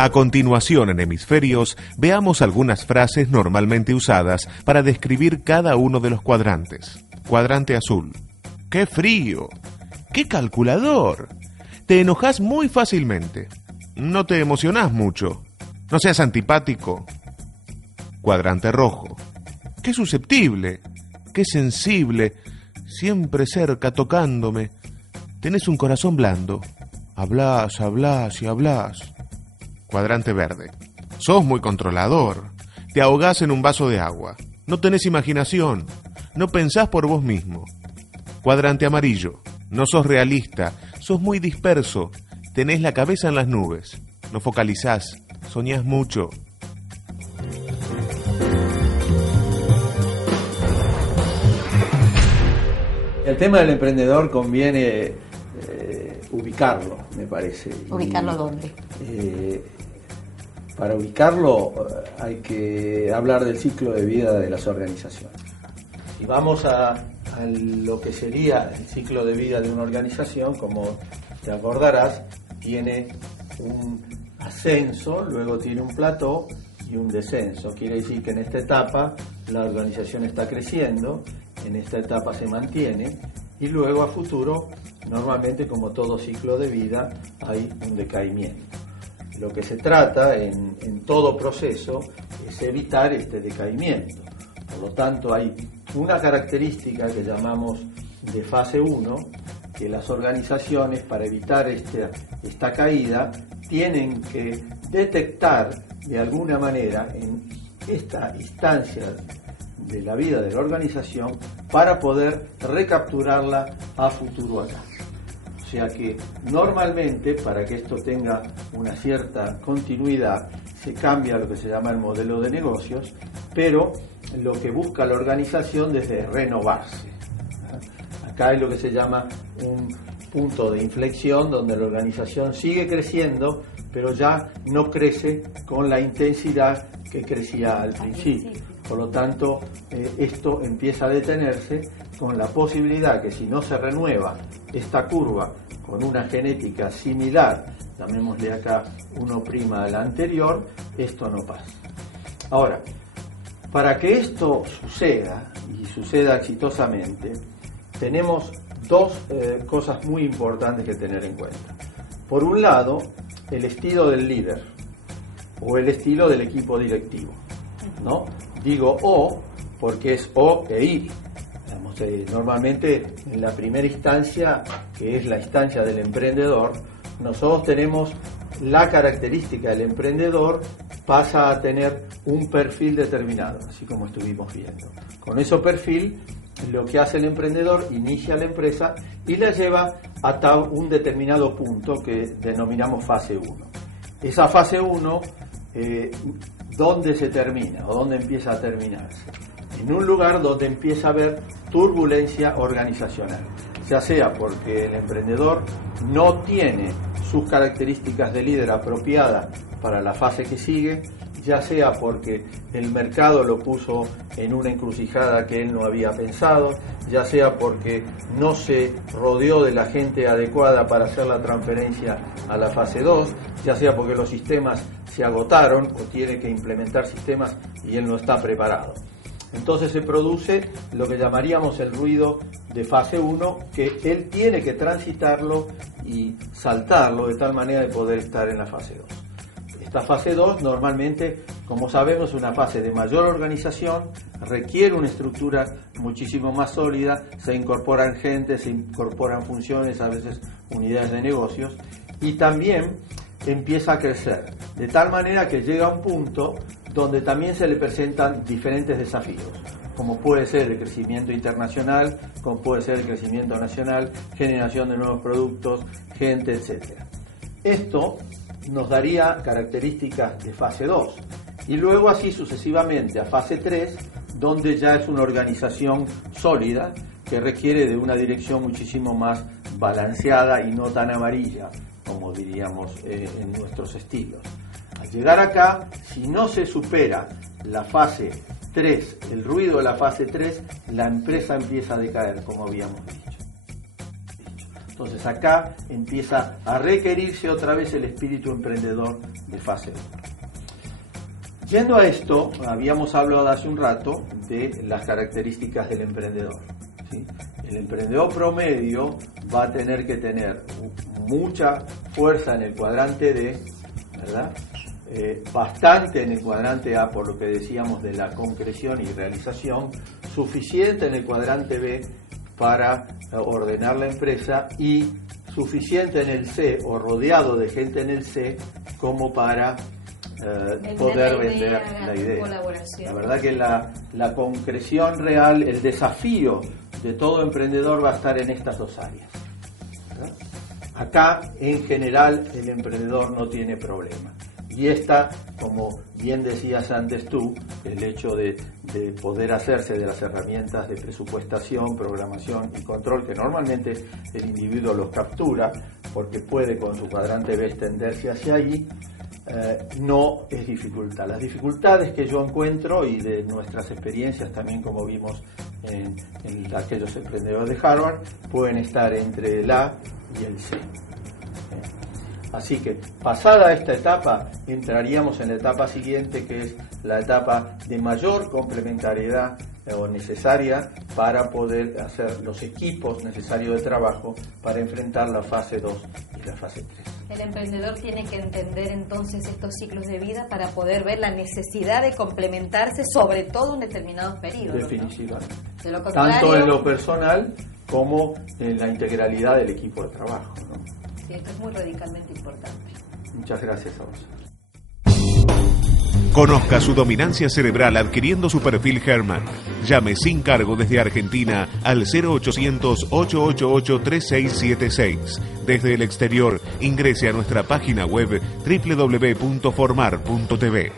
A continuación, en Hemisferios, veamos algunas frases normalmente usadas para describir cada uno de los cuadrantes. Cuadrante azul. ¡Qué frío! ¡Qué calculador! Te enojas muy fácilmente. No te emocionás mucho. No seas antipático. Cuadrante rojo. ¡Qué susceptible! ¡Qué sensible! Siempre cerca, tocándome. Tenés un corazón blando. Hablás, hablás y hablás. Cuadrante verde. Sos muy controlador. Te ahogás en un vaso de agua. No tenés imaginación. No pensás por vos mismo. Cuadrante amarillo. No sos realista. Sos muy disperso. Tenés la cabeza en las nubes. No focalizás. Soñás mucho. El tema del emprendedor conviene ubicarlo, me parece. ¿Ubicarlo dónde? Para ubicarlo hay que hablar del ciclo de vida de las organizaciones. Si vamos a lo que sería el ciclo de vida de una organización, como te acordarás, tiene un ascenso, luego tiene un plató y un descenso. Quiere decir que en esta etapa la organización está creciendo, en esta etapa se mantiene y luego a futuro, normalmente como todo ciclo de vida, hay un decaimiento. Lo que se trata en todo proceso es evitar este decaimiento. Por lo tanto, hay una característica que llamamos de fase 1, que las organizaciones, para evitar esta caída, tienen que detectar de alguna manera en esta instancia de la vida de la organización para poder recapturarla a futuro acá. O sea que normalmente, para que esto tenga una cierta continuidad, se cambia lo que se llama el modelo de negocios, pero lo que busca la organización es renovarse. Acá hay lo que se llama un punto de inflexión donde la organización sigue creciendo, pero ya no crece con la intensidad que crecía al principio. Por lo tanto, esto empieza a detenerse con la posibilidad que si no se renueva esta curva con una genética similar, llamémosle acá 1' a la anterior, esto no pasa. Ahora, para que esto suceda, y suceda exitosamente, tenemos dos cosas muy importantes que tener en cuenta. Por un lado, el estilo del líder o el estilo del equipo directivo, ¿no? Digo O porque es O e I. Normalmente en la primera instancia, que es la instancia del emprendedor, nosotros tenemos la característica del emprendedor, pasa a tener un perfil determinado, así como estuvimos viendo. Con ese perfil, lo que hace el emprendedor, inicia la empresa y la lleva hasta un determinado punto que denominamos fase 1. Esa fase 1, ¿dónde se termina o dónde empieza a terminarse? En un lugar donde empieza a haber turbulencia organizacional, ya sea porque el emprendedor no tiene sus características de líder apropiadas para la fase que sigue, ya sea porque el mercado lo puso en una encrucijada que él no había pensado, ya sea porque no se rodeó de la gente adecuada para hacer la transferencia a la fase 2, ya sea porque los sistemas se agotaron o tiene que implementar sistemas y él no está preparado. Entonces se produce lo que llamaríamos el ruido de fase 1, que él tiene que transitarlo y saltarlo de tal manera de poder estar en la fase 2. Esta fase 2 normalmente, como sabemos, es una fase de mayor organización, requiere una estructura muchísimo más sólida, se incorporan gente, se incorporan funciones, a veces unidades de negocios, y también empieza a crecer, de tal manera que llega a un punto donde también se le presentan diferentes desafíos, como puede ser el crecimiento internacional, como puede ser el crecimiento nacional, generación de nuevos productos, gente, etc. Esto nos daría características de fase 2 y luego así sucesivamente a fase 3, donde ya es una organización sólida que requiere de una dirección muchísimo más balanceada y no tan amarilla, como diríamos en nuestros estilos. Al llegar acá, si no se supera la fase 3, el ruido de la fase 3, la empresa empieza a decaer, como habíamos dicho. Entonces acá empieza a requerirse otra vez el espíritu emprendedor de fase 1. Yendo a esto, habíamos hablado hace un rato de las características del emprendedor, ¿sí? El emprendedor promedio va a tener que tener mucha fuerza en el cuadrante D, ¿verdad? Bastante en el cuadrante A, por lo que decíamos de la concreción y realización, suficiente en el cuadrante B para ordenar la empresa y suficiente en el C o rodeado de gente en el C como para poder vender la idea. La verdad que la concreción real, el desafío de todo emprendedor va a estar en estas dos áreas, ¿verdad? Acá, en general, el emprendedor no tiene problema. Y esta, como bien decías antes tú, el hecho de poder hacerse de las herramientas de presupuestación, programación y control, que normalmente el individuo los captura, porque puede con su cuadrante B extenderse hacia ahí, no es dificultad. Las dificultades que yo encuentro, y de nuestras experiencias también, como vimos en aquellos emprendedores de Harvard, pueden estar entre el A y el C. Así que, pasada esta etapa, entraríamos en la etapa siguiente, que es la etapa de mayor complementariedad o necesaria para poder hacer los equipos necesarios de trabajo para enfrentar la fase 2 y la fase 3. El emprendedor tiene que entender entonces estos ciclos de vida para poder ver la necesidad de complementarse, sobre todo en determinados periodos. Definitivamente. ¿No? De lo contrario, tanto en lo personal como en la integralidad del equipo de trabajo, ¿no? Sí, esto es muy radicalmente importante. Muchas gracias a vos. Conozca su dominancia cerebral adquiriendo su perfil Herman. Llame sin cargo desde Argentina al 0800-888-3676. Desde el exterior, ingrese a nuestra página web www.formar.tv.